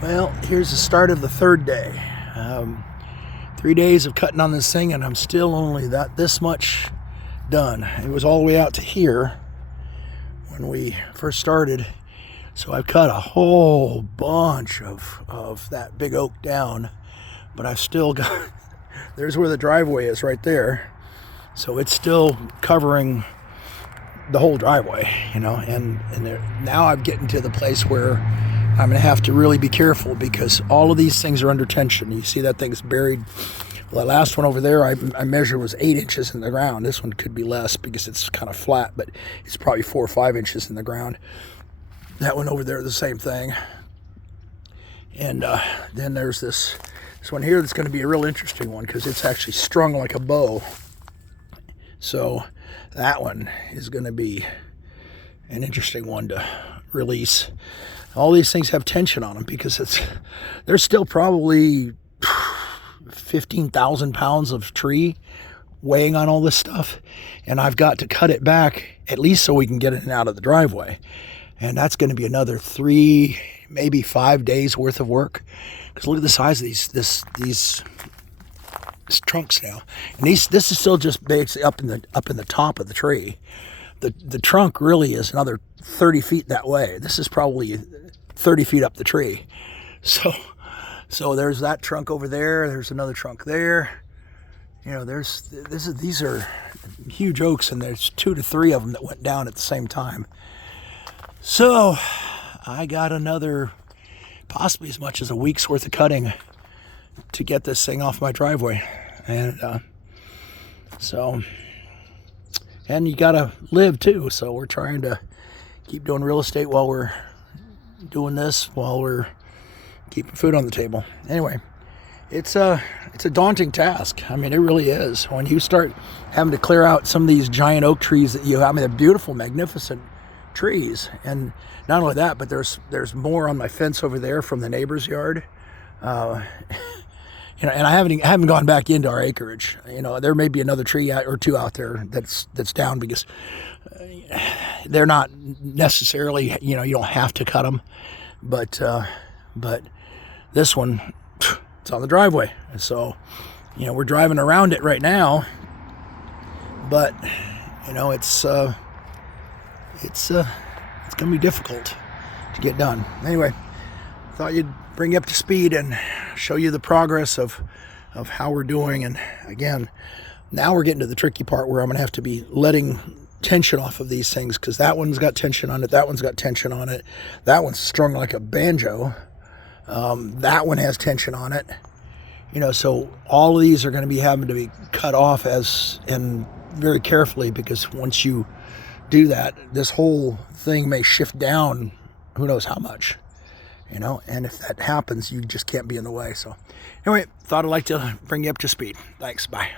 Well, here's the start of the third day. 3 days of cutting on this thing, and I'm still only this much done. It was all the way out to here when we first started. So I've cut a whole bunch of that big oak down, but I've still got, there's where the driveway is right there. So it's still covering the whole driveway, you know, and now I'm getting to the place where I'm going to have to really be careful because all of these things are under tension. You see that thing's buried. Well, the last one over there I measured was 8 inches in the ground. This one could be less because it's kind of flat, but it's probably 4 or 5 inches in the ground. That one over there, the same thing. And then there's this one here that's going to be a real interesting one because it's actually strung like a bow. So that one is going to be an interesting one to release. All these things have tension on them because there's still probably 15,000 pounds of tree weighing on all this stuff, and I've got to cut it back at least so we can get it in and out of the driveway. And that's going to be another 3, maybe 5 days worth of work. Because look at the size of these trunks now, and this is still just basically up in the top of the tree. The trunk really is another 30 feet that way. This is probably 30 feet up the tree. So there's that trunk over there. There's another trunk there. You know, these are huge oaks, and there's 2 to 3 of them that went down at the same time. So I got another, possibly as much as a week's worth of cutting to get this thing off my driveway. And and you gotta live too, so we're trying to keep doing real estate while we're doing this, while we're keeping food on the table. Anyway, it's a daunting task. I mean, it really is. When you start having to clear out some of these giant oak trees that you have, I mean, they're beautiful, magnificent trees. And not only that, but there's more on my fence over there from the neighbor's yard. You know, and I haven't gone back into our acreage. You know, there may be another tree or two out there that's down because they're not necessarily, you know, you don't have to cut them, but this one, it's on the driveway. So, you know, we're driving around it right now, but you know, it's gonna be difficult to get done. Anyway, thought you'd bring you up to speed and show you the progress of how we're doing. And again, now we're getting to the tricky part where I'm gonna have to be letting tension off of these things, because that one's got tension on it, that one's got tension on it, that one's strung like a banjo, that one has tension on it, you know. So all of these are going to be having to be cut off and very carefully, because once you do that, this whole thing may shift down who knows how much, you know, and if that happens, you just can't be in the way. So anyway, thought I'd like to bring you up to speed. Thanks. Bye.